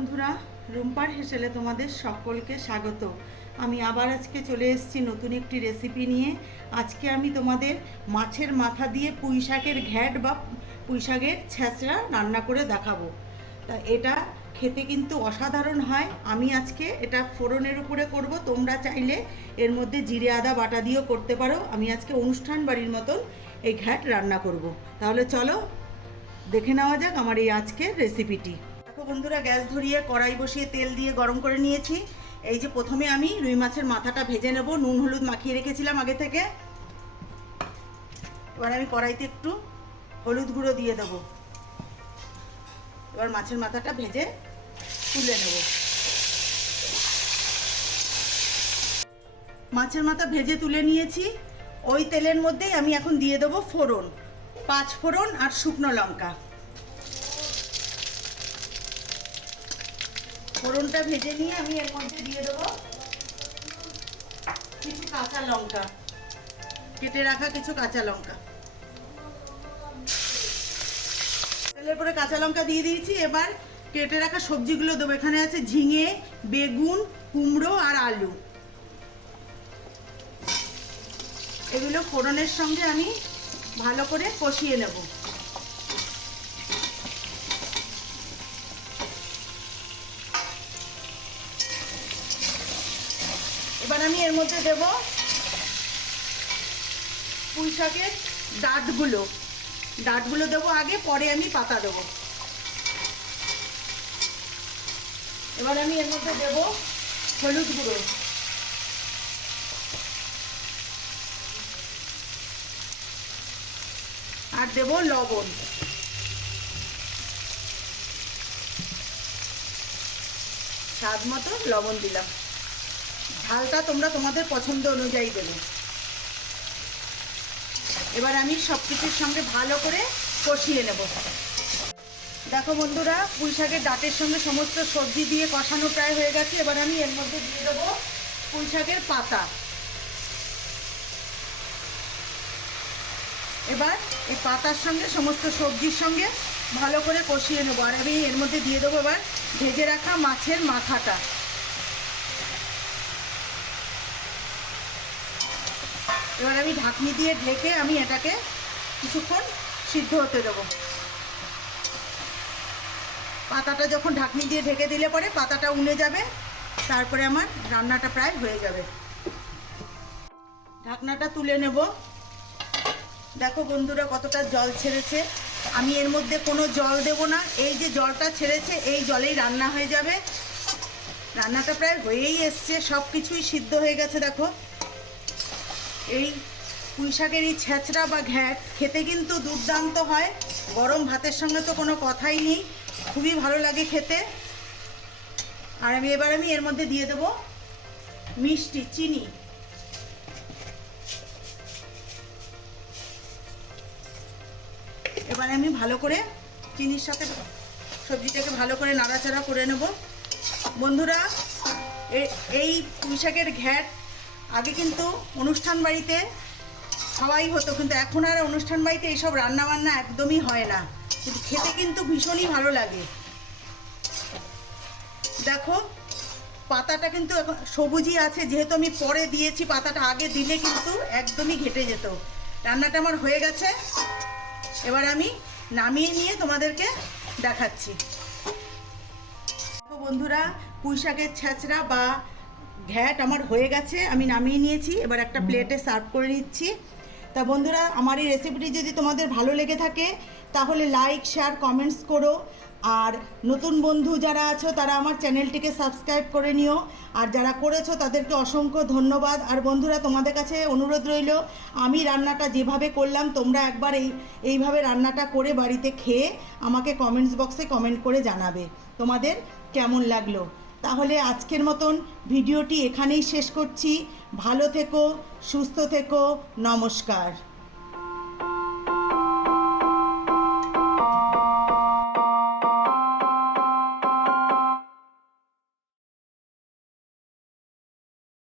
বন্ধুরা, রুম্পার হেসেলে তোমাদের সকলকে স্বাগত। আমি আবার আজকে চলে এসেছি নতুন একটি রেসিপি নিয়ে। আজকে আমি তোমাদের মাছের মাথা দিয়ে পুঁই শাকের ঘ্যাট বা পুঁই শাকের ছ্যাঁচড়া রান্না করে দেখাবো। তা এটা খেতে কিন্তু অসাধারণ হয়। আমি আজকে এটা ফোড়নের উপরে করব, তোমরা চাইলে এর মধ্যে জিরে আদা বাটা দিয়েও করতে পারো। আমি আজকে অনুষ্ঠান বাড়ির মতন এই ঘ্যাট রান্না করব। তাহলে চলো দেখে নেওয়া যাক আমার এই আজকের রেসিপিটি। দেখো বন্ধুরা, গ্যাস ধরিয়ে কড়াই বসিয়ে তেল দিয়ে গরম করে নিয়েছি। এই যে প্রথমে আমি রুই মাছের মাথাটা ভেজে নেব। নুন হলুদ মাখিয়ে রেখেছিলাম আগে থেকে। এবার আমি কড়াইতে একটু হলুদ গুঁড়ো দিয়ে দেবো। এবার মাছের মাথাটা ভেজে তুলে নেব। মাছের মাথা ভেজে তুলে নিয়েছি। ওই তেলের মধ্যেই আমি এখন দিয়ে দেবো ফোড়ন, 5 ফোড়ন আর শুকনো লঙ্কা। ফোড়নটা ভেজে নিয়ে আমি এর মধ্যে দিয়ে দেবো কিছু কাঁচা লঙ্কা, কেটে রাখা কিছু কাঁচা লঙ্কা। তেলের পরে কাঁচা লঙ্কা দিয়ে দিয়েছি। এবার কেটে রাখা সবজিগুলো দেবো। এখানে আছে ঝিঙে, বেগুন, কুমড়ো আর আলু। এগুলো ফোড়নের সঙ্গে আমি ভালো করে কষিয়ে নেব। এবার আমি এর মধ্যে দেব পুঁই শাকের ডাঁটগুলো দেবো আগে, পরে আমি পাতা দেবো। এবার আমি এর মধ্যে দেব হলুদ গুঁড়ো, আর দেব লবণ। স্বাদ মতো লবণ দিলাম। ঝালটা তোমরা তোমাদের পছন্দ অনুযায়ী দেবে। এবার আমি সব কিছুর সঙ্গে ভালো করে কষিয়ে নেব। দেখো বন্ধুরা, পুঁই শাকের ডাঁটের সঙ্গে সমস্ত সবজি দিয়ে কষানো প্রায় হয়ে গেছে। এবার আমি এর মধ্যে দিয়ে দেবো পুঁই শাকের পাতা। এবার এই পাতার সঙ্গে সমস্ত সবজির সঙ্গে ভালো করে কষিয়ে নেবো। আর আমি এর মধ্যে দিয়ে দেবো এবার ভেজে রাখা মাছের মাথাটা। এবার আমি ঢাকনি দিয়ে ঢেকে আমি এটাকে কিছুক্ষণ সিদ্ধ হতে দেবো। পাতাটা যখন ঢাকনি দিয়ে ঢেকে দিলে পরে পাতাটা উনে যাবে, তারপরে আমার রান্নাটা প্রায় হয়ে যাবে। ঢাকনাটা তুলে নেব। দেখো বন্ধুরা, কতটা জল ছেড়েছে। আমি এর মধ্যে কোনো জল দেব না। এই যে জলটা ছেড়েছে এই জলেই রান্না হয়ে যাবে। রান্নাটা প্রায় হয়েই এসছে, সব কিছুই সিদ্ধ হয়ে গেছে। দেখো, এই পুঁই শাকের এই ছ্যাঁচড়া বা ঘ্যাট খেতে কিন্তু দুর্দান্ত হয়। গরম ভাতের সঙ্গে তো কোনো কথাই নেই, খুবই ভালো লাগে খেতে। আর এবার আমি এর মধ্যে দিয়ে দেবো মিষ্টি, চিনি। এবার আমি ভালো করে চিনির সাথে সবজিটাকে ভালো করে নাড়াচাড়া করে নেব। বন্ধুরা, এই পুঁই শাকের ঘ্যাট আগে কিন্তু অনুষ্ঠান বাড়িতে খাওয়াই হতো, কিন্তু এখন আর অনুষ্ঠান বাড়িতে এইসব রান্নাবান্না একদমই হয় না, কিন্তু খেতে কিন্তু ভীষণই ভালো লাগে। দেখো, পাতাটা কিন্তু এখন সবুজই আছে, যেহেতু আমি পরে দিয়েছি। পাতাটা আগে দিলে কিন্তু একদমই ঘেটে যেত। রান্নাটা আমার হয়ে গেছে। এবার আমি নামিয়ে নিয়ে তোমাদেরকে দেখাচ্ছি। বন্ধুরা, পুঁই শাকের ছ্যাঁচড়া বা ঘ্যাট আমার হয়ে গেছে, আমি নামিয়ে নিয়েছি। এবার একটা প্লেটে সার্ভ করে নিচ্ছি। তা বন্ধুরা, আমার এই রেসিপিটি যদি তোমাদের ভালো লেগে থাকে তাহলে লাইক, শেয়ার, কমেন্টস করো। আর নতুন বন্ধু যারা আছো তারা আমার চ্যানেলটিকে সাবস্ক্রাইব করে নিও। আর যারা করেছো তাদেরকে অসংখ্য ধন্যবাদ। আর বন্ধুরা, তোমাদের কাছে অনুরোধ রইল, আমি রান্নাটা যেভাবে করলাম তোমরা একবার এইভাবে রান্নাটা করে বাড়িতে খেয়ে আমাকে কমেন্টস বক্সে কমেন্ট করে জানাবে তোমাদের কেমন লাগলো। তাহলে আজকের মতন ভিডিওটি এখানেই শেষ করছি। ভালো থেকো, সুস্থ থেকো, নমস্কার।